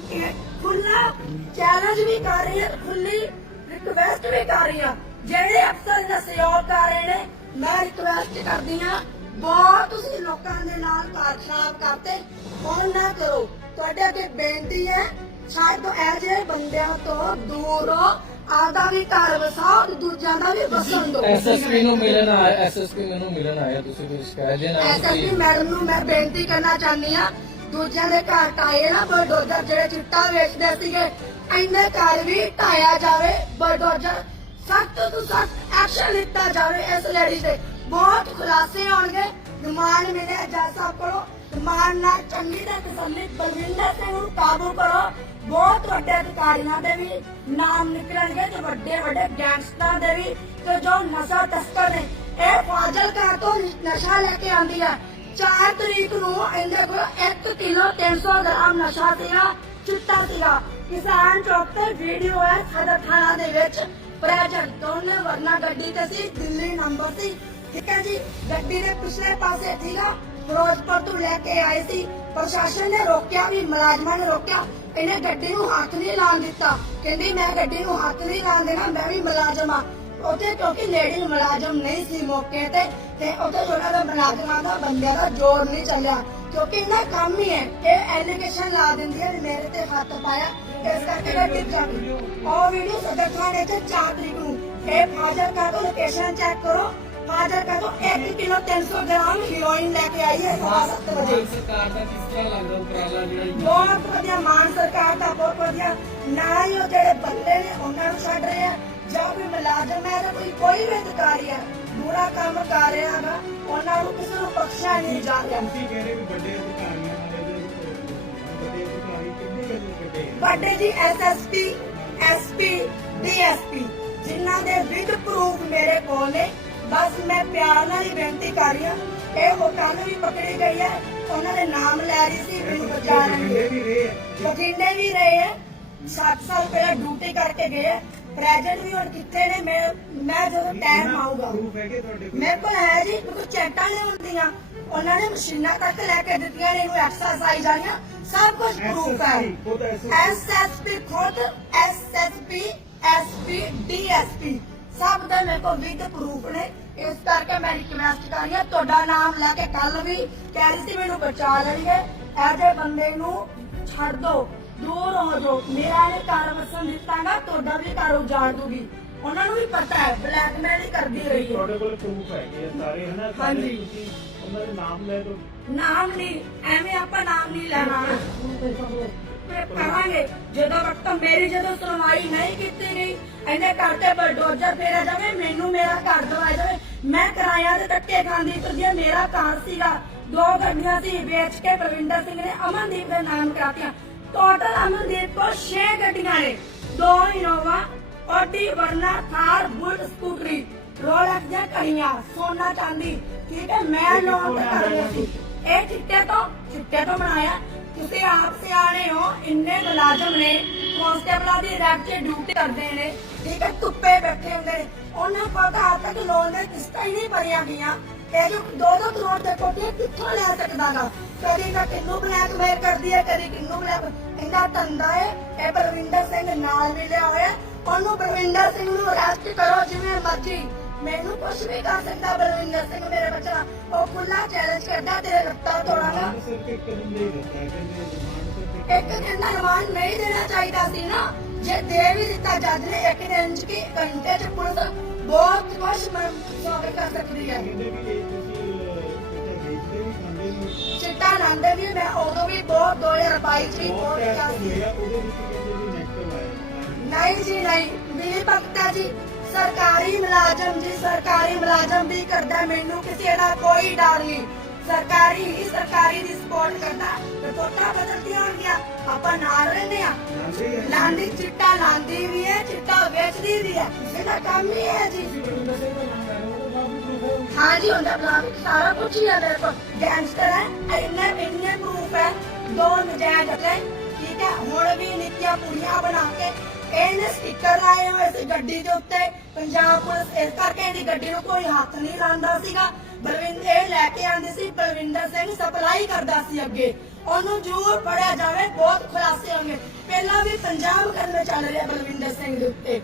ਕਿ ਖੁੱਲਾ ਚੈਲੰਜ ਵੀ ਕਰ ਰਹੀ ਹਾਂ ਖੁੱਲੀ ਰਿਕਵੈਸਟ ਵੀ ਕਰ ਰਹੀ ਹਾਂ ਜਿਹੜੇ ਅਫਸਰ ਦਾ ਸਹਿਯੋਗ ਕਰ ਰਹੇ ਨੇ ਮੈਂ ਰਿਕਵੈਸਟ ਕਰਦੀ ਹਾਂ ਬਹੁਤ ਤੁਸੀਂ ਲੋਕਾਂ ਦੇ ਨਾਲ ਖਰਾਬ ਕਰਤੇ ਹੁਣ ਨਾ ਕਰੋ। ਤੁਹਾਡੇ ਅੱਗੇ ਬੇਨਤੀ ਹੈ ਸ਼ਾਇਦ ਇਹ ਜਿਹੇ ਬੰਦਿਆਂ ਤੋਂ ਦੂਰ ਰਹੋ ਆਦਾ ਵੀ ਘਰ ਵਸਾਓ ਤੇ ਦੂਜਿਆਂ ਦਾ ਵੀ ਵਸਣ ਦਿਓ। ਐਸਐਸਪੀ ਨੂੰ ਮਿਲਣ ਆਇਆ ਐਸਐਸਪੀ ਮੈਨੂੰ ਮਿਲਣ ਆਇਆ ਤੁਸੀਂ ਕੋਈ ਸ਼ਿਕਾਇਤ ਦੇ ਨਾਲ ਐਸਐਸਪੀ ਮੈਡਮ ਨੂੰ ਮੈਂ ਬੇਨਤੀ ਕਰਨਾ ਚਾਹੁੰਦੀ ਆ ਦੂਜਿਆਂ ਦੇ ਘਰ ਟਾਏ ਨਾ ਬਲਡੋਜ਼ਰ ਜਿਹੜੇ ਚਿੱਟਾ ਵੇਚਦੇ ਸੀਗੇ, ਇੰਨੇ ਘਰ ਵੀ ਢਾਇਆ ਜਾਵੇ, ਬਲਡੋਜ਼ਰ ਸਖਤ ਤੋਂ ਸਖਤ ਐਕਸ਼ਨ ਲਿੱਤਾ ਜਾਵੇ ਇਸ ਲੜੀ ਤੇ। ਬਹੁਤ ਖੁਲਾਸੇ ਹੋਣਗੇ। ਰਿਮਾਂਡ ਮਿਲੇ, ਜੱਜ ਸਾਹਿਬ ਕੋਲੋਂ। ਰਿਮਾਂਡ ਨਾਲ ਚੰਗੀ ਤੇ ਤਸੱਲੀ ਬਲਵਿੰਦਰ ਸਿੰਘ ਨੂੰ ਕਾਬੂ ਕਰੋ। ਬਹੁਤ ਵੱਡੇ ਅਧਿਕਾਰੀਆਂ ਦੇ ਵੀ ਨਾਮ ਨਿਕਲਣਗੇ, ਤੇ ਵੱਡੇ ਵੱਡੇ ਗੈਂਗਸਟਰਾਂ ਦੇ ਵੀ, ਤੇ ਜੋ ਨਸ਼ਾ ਤਸਕਰ ਨੇ, ਇਹ ਫਾਜਲ ਘਰ ਤੋਂ ਨਸ਼ਾ ਲੈ ਕੇ ਆਉਂਦੀ ਹੈ 4 ਤਰੀਕ ਨੂੰ ਇਹਦੇ ਕੋਲ 1 ਕਿਲੋ 300 ਗ੍ਰਾਮ ਨਸ਼ਾ ਸੀਗਾ ਚਿੱਟਾ ਸੀਗਾ ਕਿਸਾਨ ਚੌਕ ਤੇ ਵੀਡੀਓ ਹੈ ਸਦਰ ਥਾਣਾ ਦੇ ਵਿੱਚ। ਪ੍ਰੈਜ਼ੈਂਟ ਦੋਨੇ ਵਰਨਾ ਗੱਡੀ ਤੇ ਸੀ, ਦਿੱਲੀ ਨੰਬਰ ਸੀ। ਠੀਕ ਹੈ ਜੀ? ਗੱਡੀ ਦੇ ਪਿਛਲੇ ਪਾਸੇ ਸੀਗਾ ਫਿਰੋਜ਼ਪੁਰ ਤੋਂ ਲੈ ਕੇ ਆਏ ਸੀ। ਪ੍ਰਸ਼ਾਸਨ ਨੇ ਰੋਕਿਆ ਵੀ, ਮੁਲਾਜ਼ਮਾਂ ਨੇ ਰੋਕਿਆ। ਇਹਨੇ ਗੱਡੀ ਨੂੰ ਹੱਥ ਨਹੀਂ ਲਾਉਣ ਦਿੱਤਾ। ਕਹਿੰਦੀ, ਮੈਂ ਗੱਡੀ ਨੂੰ ਹੱਥ ਨਹੀਂ ਲਾਉਣ ਦੇਣਾ, ਮੈਂ ਵੀ ਮੁਲਾਜ਼ਮ ਆ। ਉੱਥੇ ਕਿਉਂਕਿ ਲੇਡੀ ਮੁਲਾਜ਼ਮ ਨਹੀਂ ਸੀ ਮੌਕੇ ਤੇ ਤੇ ਉੱਥੇ ਉਹਨਾਂ ਦਾ ਮੁਲਾਜ਼ਮਾਂ ਦਾ ਬੰਦਿਆਂ ਦਾ ਜ਼ੋਰ ਨਹੀਂ ਚੱਲਿਆ। ਕਿਉਂਕਿ ਇਹਨਾਂ ਕੰਮ ਹੀ ਹੈ ਇਹ ਐਲੀਗੇਸ਼ਨ ਲਾ ਦਿੰਦੀ ਹੈ ਮੇਰੇ ਤੇ ਹੱਥ ਪਾਇਆ। ਇਸ ਕਰਕੇ ਗੱਡੀ ਚੱਲੀ ਉਹ ਵੀਡੀਓ ਸਦਰ ਥਾਣੇ ਤੇ 4 ਤਰੀਕ ਨੂੰ। ਇਹ ਫਾਜ਼ਲ ਕਾ ਤੋਂ ਲੋਕੇਸ਼ਨ ਚੈੱਕ ਕਰੋ। ਫਾਜ਼ਲ ਕਾ ਤੋਂ 1 ਕਿਲੋ 300 ਗ੍ਰਾਮ ਹੀਰੋਇਨ ਲੈ ਕੇ ਆਈ ਹੈ ਸਵਾ ਸੱਤ ਵਜੇ। ਸਰਕਾਰ ਦਾ ਕਿਸ ਤਰ੍ਹਾਂ ਲੱਗਦਾ ਉਪਰਾਲਾ ਜਿਹੜਾ ਬਹੁਤ ਵਧੀਆ ਮਾਨ ਸਰਕਾਰ ਦਾ ਬਹੁਤ ਵਧੀਆ। ਨਾ ਹੀ ਉਹ ਜਿਹੜੇ ਬੰਦੇ ਨੇ ਉਹਨਾਂ ਨੂੰ ਛੱਡ ਰਹੇ ਆ। ਜੋ ਵੀ ਮੁਲਾਜ਼ਮ ਹੈ ਜਾਂ ਕੋਈ ਕੋਈ ਵੀ ਅਧਿਕਾਰੀ ਹੈ ਬੁਰਾ ਕੰਮ ਕਰ ਰਿਹਾ ਨਾ ਉਹਨਾਂ ਨੂੰ ਕਿਸੇ ਨੂੰ ਬਖਸ਼ਿਆ ਨਹੀਂ ਜਾ ਰਿਹਾ ਤੁਸੀਂ ਕਹਿ ਰਹੇ ਵੀ ਵੱਡੇ ਅਧਿਕਾਰੀਆਂ ਨਾਲ ਇਹਦੇ ਵੱਡੇ ਅਧਿਕਾਰੀ ਕਿੰਨੇ ਵੱਡੇ? ਵੱਡੇ ਜੀ ਐਸਐਸਪੀ ਐਸਪੀ ਡੀਐਸਪੀ ਜਿਨ੍ਹਾਂ ਦੇ ਵਿਦ ਪ੍ਰੂਫ ਮੇਰੇ ਕੋਲ ਨੇ ਬਸ ਮੈਂ ਪਿਆਰ ਨਾਲ ਹੀ ਬੇਨਤੀ ਕਰ ਰਹੀ ਹਾਂ ਇਹ ਉਹ ਕੱਲ ਵੀ ਪਕੜੀ ਗਈ ਹੈ ਉਹਨਾਂ ਦੇ ਨਾਮ ਲੈ ਰਹੀ ਸੀ ਮੈਨੂੰ ਬਚਾ ਰਹੇ। ਬਠਿੰਡੇ ਵੀ ਰਹੇ ਹੈ 7 ਸਾਲ ਪਹਿਲਾਂ ਡਿਊਟੀ ਕਰਕੇ ਗਏ ਹੈ ਪ੍ਰੈਜ਼ੈਂਟ ਵੀ ਹੁਣ ਕਿੱਥੇ ਨੇ? ਮੈਂ ਮੈਂ ਜਦੋਂ ਟਾਈਮ ਆਊਗਾ। ਮੇਰੇ ਕੋਲ ਹੈ ਜੀ ਮੇਰੇ ਕੋਲ ਚੈਟਾਂ ਨਹੀਂ ਹੁੰਦੀਆਂ। ਉਹਨਾਂ ਨੇ ਮਸ਼ੀਨਾਂ ਤੱਕ ਲੈ ਕੇ ਦਿੱਤੀਆਂ ਨੇ ਇਹਨੂੰ ਐਕਸਰਸਾਈਜ਼ ਵਾਲੀਆਂ। ਸਭ ਕੁਝ ਪ੍ਰੂਫ ਹੈ। ਐਸਐਸਪੀ ਖੁਦ ਐਸਐਸਪੀ ਐਸਪੀ ਡੀਐਸਪੀ ਸਭ ਦਾ ਮੇਰੇ ਕੋਲ ਵਿਦ ਪ੍ਰੂਫ ਨੇ। ਇਸ ਕਰਕੇ ਮੈਂ ਰਿਕਵੈਸਟ ਕਰ ਰਹੀ ਹਾਂ ਤੁਹਾਡਾ ਨਾਮ ਲੈ ਕੇ ਕੱਲ ਵੀ ਕਹਿ ਰਹੀ ਸੀ ਮੈਨੂੰ ਬਚਾ ਲੈਣਗੇ। ਐਜੇ ਬੰਦੇ ਨੂੰ ਛੱਡ ਦੋ ਦੂਰ ਹੋ ਜਾਓ। ਮੇਰਾ ਇਹ ਘਰ ਵਸਣ ਦਿੱਤਾਗਾ ਤੁਹਾਡਾ ਵੀ ਘਰ ਉਜਾੜ ਦੂਗੀ। ਉਹਨਾਂ ਨੂੰ ਵੀ ਪਤਾ ਹੈ ਬਲੈਕਮੇਲ ਹੀ ਕਰਦੀ ਰਹੀ ਹੈ। ਤੁਹਾਡੇ ਕੋਲ ਪ੍ਰੂਫ ਹੈਗੇ ਆ ਸਾਰੇ ਹਨਾ? ਸਾਰੇ ਹਾਂਜੀ। ਤੁਸੀਂ ਉਹਨਾਂ ਦੇ ਨਾਮ ਲੈ ਦੋ ਨਾਮ ਨਹੀਂ ਐਵੇਂ ਆਪਾਂ ਨਾਮ ਨਹੀਂ ਲੈਣਾ। ਮੈਂ ਕਹਾਂਗੇ ਜਦੋਂ ਵਕਤ ਮੇਰੀ ਜਦੋਂ ਸੁਣਵਾਈ ਨਹੀਂ ਕੀਤੀ ਗਈ ਇਹਨੇ ਘਰ ਤੇ ਬਲਡੋਜ਼ਰ ਫੇਰਿਆ ਜਾਵੇ ਮੈਨੂੰ ਮੇਰਾ ਘਰ ਦਵਾਇਆ ਜਾਵੇ। ਮੈਂ ਕਿਰਾਇਆ ਦੇ ਧੱਕੇ ਖਾਂਦੀ ਫਿਰਦੀ ਹਾਂ ਮੇਰਾ ਘਰ ਸੀਗਾ। ਦੋ ਗੱਡੀਆਂ ਸੀ ਵੇਚ ਕੇ ਪ੍ਰਵਿੰਦਰ ਸਿੰਘ ਨੇ ਅਮਨਦੀਪ ਦੇ ਨਾਮ ਕਰਾਤੀਆਂ। ਟੋਟਲ ਅਮਨਦੀਪ ਕੋਲ 6 ਗੱਡੀਆਂ ਨੇ ਦੋ Innova Audi Verna Thar Bullet ਸਕੂਟਰੀ ਰੋਲੈਕਸ ਦੀਆਂ ਕਹੀਆਂ ਸੋਨਾ ਚਾਂਦੀ ਠੀਕ ਹੈ ਮੈਂ ਤੇ ਕਰ ਰਹੀ ਸੀ ਇਹ ਚਿੱਟੇ ਤੋਂ ਚਿੱਟੇ ਤੋਂ ਬਣਾਇਆ ਤੁਸੀਂ ਆਪ ਸਿਆਣੇ ਹੋ ਇੰਨੇ ਮੁਲਾਜ਼ਮ ਨੇ ਕਾਂਸਟੇਬਲਾਂ ਦੀ ਰੈਕ 'ਚ ਡਿਊਟੀ ਕਰਦੇ ਨੇ ਠੀਕ ਹੈ ਧੁੱਪੇ ਬੈਠੇ ਹੁੰਦੇ ਨੇ ਉਹਨਾਂ ਪਤਾ ਹੱਦ ਤੱਕ ਲੋਨ ਦੇ ਕਿਸ਼ਤਾਂ ਹੀ ਨਹੀਂ ਭਰੀਆਂ ਗਈਆਂ। ਇਹ ਜੋ ਦੋ ਦੋ ਕਰੋੜ ਦੇ ਕੋਟੇ ਕਿੱਥੋਂ ਲੈ ਸਕਦਾਗਾ? ਕਦੀ ਤਾਂ ਕਿੰਨੂੰ ਬਲੈਕਮੇਲ ਕਰਦੀ ਹੈ ਕਦੀ ਕਿੰਨੂੰ ਬਲੈਕ ਇਹਦਾ ਧੰਦਾ ਹੈ ਇਹ ਬਲਵਿੰਦਰ ਸਿੰਘ ਨਾਲ ਮਿਲਿਆ ਹੋਇਆ ਉਹਨੂੰ ਬਲਵਿੰਦਰ ਸਿੰਘ ਨੂੰ ਅਰੈਸਟ ਕਰੋ ਜਿਵੇਂ ਮਰਜ਼ੀ। ਮੈਨੂੰ ਕੁਝ ਵੀ ਕਰ ਸਕਦਾ ਬਲਵਿੰਦਰ ਸਿੰਘ ਮੇਰੇ ਬੱਚਾ। ਉਹ ਖੁੱਲਾ ਚੈਲੰਜ ਕਰਦਾ ਤੇਰੇ ਲੱਤਾਂ ਤੋੜਾਂਗਾ। ਤੇ ਕਹਿੰਦੇ ਤੇ ਇੱਕ ਦਿਨ ਦਾ ਰਿਮਾਂਡ ਨਹੀਂ ਦੇਣਾ ਚਾਹੀਦਾ ਸੀ ਨਾ। ਜੇ ਦੇ ਵੀ ਦਿੱਤਾ ਜੱਜ ਨੇ ਇੱਕ ਦਿਨ ਚ ਕੀ ਘੰਟੇ ਚ ਪੁਲਿਸ ਬਹੁਤ ਕੁਝ ਸਵਾਗਤ ਕਰ ਸਕਦੀ ਹੈ। ਚਿੱਟਾ ਲਾਂਦੇ ਵੀ ਮੈਂ ਉਦੋਂ ਵੀ ਬਹੁਤ 2022 ਚ ਵੀ ਬਹੁਤ ਨਹੀਂ ਜੀ ਨਹੀਂ। ਮੇਰੀ ਭਗਤਾ ਜੀ ਸਰਕਾਰੀ ਮੁਲਾਜ਼ਮ ਜੀ ਸਰਕਾਰੀ ਮੁਲਾਜ਼ਮ ਵੀ ਕਰਦਾ ਮੈਨੂੰ ਕਿਸੇ ਦਾ ਕੋਈ ਡਰ ਨਹੀਂ। ਸਰਕਾਰੀ ਹੀ ਸਰਕਾਰੀ ਦੀ ਸਪੋਰਟ ਕਰਦਾ। ਰਿਪੋਰਟਾਂ ਬਦਲਦੀਆਂ ਹੋਣਗੀਆਂ ਆਪਾਂ ਨਾਲ ਰਹਿੰਦੇ ਆ ਲਾਂਦੇ ਹੀ ਚਿੱਟਾ ਲਾਂਦੀ ਵੀ ਹੈ ਚਿੱਟਾ ਵੇਚਦੀ ਵੀ ਹੈ। ਇਹਦਾ ਕੰਮ ਹੀ ਹੈ ਜੀ। ਹਾਂ ਜੀ ਹੁੰਦਾ ਬਲਾਕ ਸਾਰਾ ਕੁਝ ਹੀ ਹੈ ਮੇਰੇ ਕੋਲ। ਗੈਂਗਸਟਰ ਹੈ ਇੰਨੇ ਇੰਨੇ ਪ੍ਰੂਫ ਹੈ। ਦੋ ਨਜਾਇਜ਼ ਅਟੇ ਠੀਕ ਹੈ। ਹੁਣ ਵੀ ਨਿੱਕੀਆਂ ਪੂਰੀਆਂ ਬਣਾ ਕੇ ਇਹਨੇ ਸਟicker ਲਾਏ ਹੋਏ ਸੀ ਗੱਡੀ ਦੇ ਉੱਤੇ। ਪੰਜਾਬ ਪੁਲਿਸ ਇਸ ਕਰਕੇ ਇਹਦੀ ਗੱਡੀ ਨੂੰ ਕੋਈ ਹੱਥ ਨਹੀਂ ਲਾਉਂਦਾ ਸੀਗਾ। ਬਲਵਿੰਦਰ ਸੀ ਬਲਵਿੰਦਰ ਸਿੰਘ ਸਪਲਾਈ ਕਰਦਾ ਸੀ ਅੱਗੇ। ਉਹਨੂੰ ਜ਼ਰੂਰ ਫੜਿਆ ਜਾਵੇ ਬਹੁਤ ਖੁਲਾਸੇ ਹੋਣਗੇ। ਇੰਨਾ ਵੀ ਪੰਜਾਬ ਕਰਨਾ ਚੱਲ ਰਿਹਾ ਬਲਵਿੰਦਰ ਸਿੰਘ ਦੇ ਉੱਤੇ।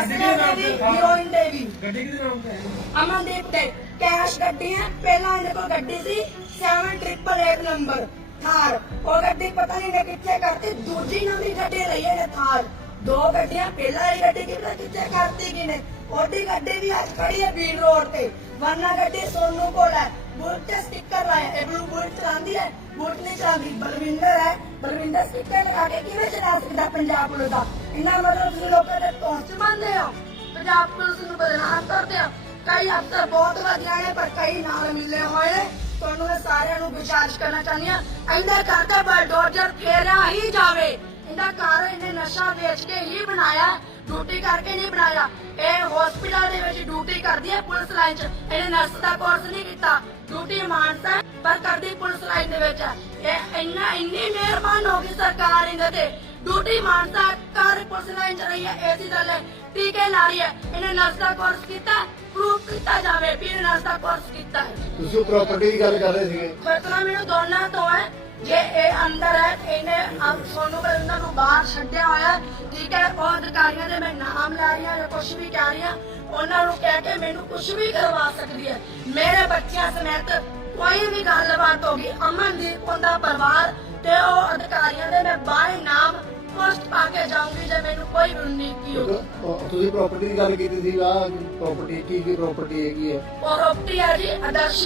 ਅਸਲੇ ਦੇ ਵੀ ਹੀਰੋਇਨ ਦੇ ਵੀ। ਗੱਡੀ ਕਿਹਦੇ ਨਾਮ ਤੇ? ਹੈ ਅਮਨਦੀਪ ਦੇ ਕੈਸ਼ ਗੱਡੀ ਹੈ। ਪਹਿਲਾਂ ਇਹਦੇ ਕੋਲ ਗੱਡੀ ਸੀ। 7888 ਨੰਬਰ ਥਾਰ। ਉਹ ਗੱਡੀ ਪਤਾ ਨਹੀਂ ਨੇ ਕਿੱਥੇ ਕਰਤੀ। ਦੂਜੀ ਨਵੀਂ ਗੱਡੀ ਲਈ ਇਹਨੇ ਥਾਰ। ਦੋ ਗੱਡੀਆਂ ਪਹਿਲਾਂ ਇਹ ਗੱਡੀ ਕਿੱਥੇ ਕਿੱਥੇ ਕਰਤੀ ਕੀ ਨੇ ਉਹਦੀ ਗੱਡੀ ਵੀ ਅੱਜ ਖੜੀ ਹੈ ਬੀਨ ਰੋਡ ਤੇ। ਵਰਨਾ ਗੱਡੀ ਸੋਨੂ ਕੋਲ ਹੈ। ਬੁਲਟ ਤੇ ਸਟicker ਲਾਇਆ। ਇਹ ਬਲੂ ਬੁਲਟ ਚਲਾਉਂਦੀ ਹੈ। ਬੁਲਟ ਨਹੀਂ ਚਲਾਉਂਦੀ। ਬਲਵਿੰਦਰ ਹੈ। ਬਲਵਿੰਦਰ ਸਟicker ਲਗਾ ਕੇ ਚਲਾ ਸਕਦਾ ਪੰਜਾਬ ਪੁਲਿਸ ਦਾ? ਇੰਨਾ ਮਤਲਬ ਤੁਸੀਂ ਲੋਕਾਂ ਦੇ ਪਹੁੰਚ ਮੰਨਦੇ ਹੋ? ਪੰਜਾਬ ਪੁਲਿਸ ਨੂੰ ਬਦਨਾਮ ਕਰਦੇ ਹੋ? ਕਈ ਅਫਸਰ ਬਹੁਤ ਵਧੀਆ ਨੇ, ਪਰ ਕਈ ਨਾਲ ਮਿਲੇ ਹੋਏ ਨੇ। ਤੁਹਾਨੂੰ ਮੈਂ ਸਾਰਿਆਂ ਨੂੰ ਵਿਚਾਰ ਕਰਨਾ ਚਾਹੁੰਦੀ ਆ ਇਹਦਾ ਕਰਕੇ ਬਲਡੋਜ਼ਰ ਫੇਰਿਆ ਹੀ ਜਾਵੇ। ਇਹਦਾ ਘਰ ਇਹਨੇ ਨਸ਼ਾ ਵੇਚ ਕੇ ਹੀ ਬਣਾਇਆ। ਡਿਊਟੀ ਕਰਕੇ ਨਹੀਂ ਬਣਾਇਆ। ਇਹ ਹਸਪੀਟਲ ਦੇ ਵਿੱਚ ਡਿਊਟੀ ਕਰਦੀ ਹੈ ਪੁਲਿਸ ਲਾਈਨ 'ਚ। ਇਹਨੇ ਨਰਸ ਦਾ ਕੋਰਸ ਨਹੀਂ ਕੀਤਾ। ਡਿਊਟੀ ਮਾਨਸਾ ਪਰ ਕਰਦੀ ਪੁਲਿਸ ਲਾਈਨ ਦੇ ਵਿੱਚ ਹੈ। ਇਹ ਇੰਨਾ ਇੰਨੀ ਮਿਹਰਬਾਨ ਹੋ ਗਈ ਸਰਕਾਰ ਇਹਦੇ ਤੇ। ਡਿਊਟੀ ਮਾਨਸਾ ਕਰ ਪੁਲਿਸ ਲਾਈਨ 'ਚ ਰਹੀ ਹੈ ਏਸੀ ਦਲ ਹੈ ਟੀਕੇ ਲਾ ਰਹੀ ਹੈ। ਇਹਨੇ ਨਰਸ ਦਾ ਕੋਰਸ ਕੀਤਾ ਪ੍ਰੂਫ ਕੀਤਾ ਜਾਵੇ ਵੀ ਇਹਨੇ ਨਰਸ ਦਾ ਕੋਰਸ ਕੀਤਾ ਹੈ। ਤੁਸੀਂ ਪ੍ਰਾਪਰਟੀ ਦੀ ਗੱਲ ਕਰ ਰਹੇ ਸੀਗੇ। ਖਤਰਾ ਮੈਨੂੰ ਦੋਨਾਂ ਤੋਂ ਹੈ ਜੇ ਇਹ ਅੰਦਰ ਹੈ ਇਹਨੇ ਅਮ ਸੋਨੂੰ ਬਰਿੰਦਰ ਨੂੰ ਬਾਹਰ ਛੱਡਿਆ ਹੋਇਆ ਹੈ, ਠੀਕ ਹੈ ਉਹ ਅਧਿਕਾਰੀਆਂ ਦੇ ਮੈਂ ਨਾਮ ਲੈ ਰਹੀ ਹਾਂ ਜਾਂ ਕੁਝ ਵੀ ਕਹਿ ਰਹੀ ਹਾਂ ਉਹਨਾਂ ਨੂੰ ਕਹਿ ਕੇ ਮੈਨੂੰ ਕੁਝ ਵੀ ਕਰਵਾ ਸਕਦੀ ਹੈ। ਮੇਰੇ ਬੱਚਿਆਂ ਸਮੇਤ ਕੋਈ ਵੀ ਗੱਲਬਾਤ ਹੋਗੀ ਅਮਨਦੀਪ ਉਹਦਾ ਪਰਿਵਾਰ ਤੇ ਉਹ ਅਧਿਕਾਰੀਆਂ ਦੇ ਮੈਂ ਬਾਹਰ ਨਾਮ ਪੋਸਟ ਪਾ ਕੇ ਜਾਊਂਗੀ ਜੇ ਮੈਨੂੰ ਕੋਈ ਹੋਗੀ ਅਹ ਤੁਸੀਂ ਪ੍ਰਾਪਰਟੀ ਦੀ ਗੱਲ ਕੀਤੀ ਸੀ ਆ ਪ੍ਰਾਪਰਟੀ ਕੀ ਕੀ ਪ੍ਰਾਪਰਟੀ ਹੈਗੀ ਹੈ? ਪ੍ਰੋਪਰਟੀ ਹੈ ਜੀ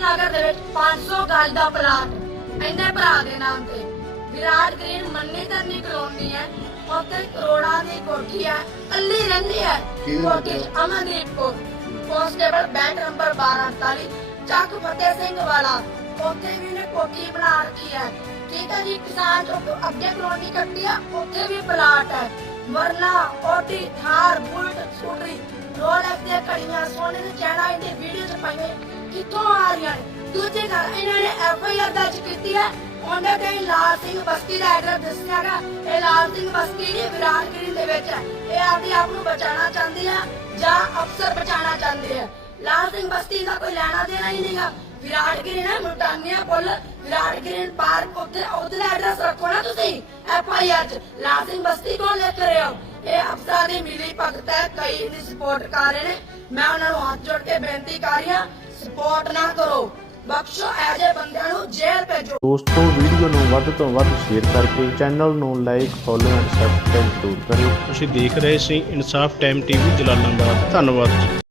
ਨਗਰ ਦੇ ਵਿੱਚ 500 ਗਜ ਦਾ ਪਲਾਟ। ਇਹਦੇ ਭਰਾ ਦੇ ਨਾਮ ਤੇ ਵਿਰਾਟ ਗ੍ਰੀਨ ਮੰਨੀ ਧਰਨੀ ਕਲੋਨੀ ਹੈ ਉੱਥੇ ਕਰੋੜਾਂ ਦੀ ਕੋਠੀ ਹੈ ਕੱਲੀ ਰਹਿੰਦੀ ਹੈ ਕੋਠੀ ਅਮਨਦੀਪ ਕੋ ਕਾਂਸਟੇਬਲ ਬੈਂਕ ਨੰਬਰ 1248 ਚੱਕ ਫਤਿਹ ਸਿੰਘ ਵਾਲਾ ਉੱਥੇ ਵੀ ਨੇ ਕੋਠੀ ਬਣਾ ਰੱਖੀ ਹੈ। ਠੀਕ ਹੈ ਜੀ ਕਿਸਾਨ ਚੌਕ ਤੋਂ ਅੱਗੇ ਕਲੋਨੀ ਕੱਟੀ ਆ ਉੱਥੇ ਵੀ ਪਲਾਟ ਹੈ। ਵਰਨਾ ਓਟੀ ਥਾਰ ਬੁਲਟ ਸਕੂਟਰੀ ਰੋਲੈਕਸ ਦੀਆਂ ਘੜੀਆਂ ਸੋਨੇ ਦੇ ਚੈਨਾ ਇਹਦੇ ਵੀਡੀਓ ਚ ਪਾਈਆਂ ਕਿੱਥੋਂ ਆ ਰਹੀਆਂ ਨੇ? ਦੂਜੀ ਗੱਲ ਇਹਨਾਂ ਨੇ ਐਫ ਆਈ ਆਰ ਦਰਜ ਕੀਤੀ ਹੈ। ਉਹਦੇ ਤੇ ਲਾਲ ਸਿੰਘ ਬਸਤੀ ਦਾ ਐਡਰੈਸ ਦੱਸਿਆਗਾ ਇਹ ਲਾਲ ਸਿੰਘ ਬਸਤੀ ਦੀ ਵਿਰਾਟ ਦੇ ਵਿੱਚ ਹੈ। ਇਹ ਆਪਦੇ ਆਪ ਨੂੰ ਬਚਾਉਣਾ ਚਾਹੁੰਦੀ ਹੈ ਜਾਂ ਅਫਸਰ ਬਚਾਉਣਾ ਚਾਹੁੰਦੇ ਆ। ਲਾਲ ਸਿੰਘ ਬਸਤੀ ਦਾ ਕੋਈ ਲੈਣਾ ਦੇਣਾ ਹੀ ਨਹੀਂਗਾ ਵਿਰਾਟ ਗ੍ਰੀਨ ਮੁਲਤਾਨੀਆ ਪੁੱਲ, ਵਿਰਾਟ ਗ੍ਰੀਨ ਪਾਰਕ ਉੱਥੇ ਉਹਦਾ ਐਡਰੈਸ ਰੱਖੋ ਨਾ ਤੁਸੀਂ। ਐਫ ਆਈ ਆਰ ਚ। ਲਾਲ ਸਿੰਘ ਬਸਤੀ ਕੋਲ ਲੈ ਕੇ ਰਹੇ ਹੋ ਇਹ ਅਫਸਰਾਂ ਦੀ ਮਿਲੀ ਭਗਤ ਹੈ। ਕਈ ਇਹਦੀ ਸਪੋਰਟ ਕਰ ਰਹੇ ਨੇ। ਮੈਂ ਉਹਨਾਂ ਨੂੰ ਹੱਥ ਜੋੜ ਕੇ ਬੇਨਤੀ ਕਰ ਰਹੀ ਸਪੋਰਟ ਨਾ ਕਰੋ। ਬਖਸ਼ੋ ਐਜੇ ਬੰਦਿਆਂ ਨੂੰ ਜੇਲ੍ਹ ਭੇਜੋ। ਦੋਸਤੋ ਵੀਡੀਓ ਨੂੰ ਵੱਧ ਤੋਂ ਵੱਧ ਸ਼ੇਅਰ ਕਰਕੇ ਚੈਨਲ ਨੂੰ ਲਾਈਕ ਫੋਲੋ ਐਂਡ ਸਬਸਕ੍ਰਾਈਬ ਜ਼ਰੂਰ ਕਰਿਓ। ਤੁਸੀਂ ਦੇਖ ਰਹੇ ਸੀ ਇਨਸਾਫ ਟਾਈਮ ਟੀਵੀ ਜਲਾਲਾਬਾਦ। ਧੰਨਵਾਦ ਜੀ।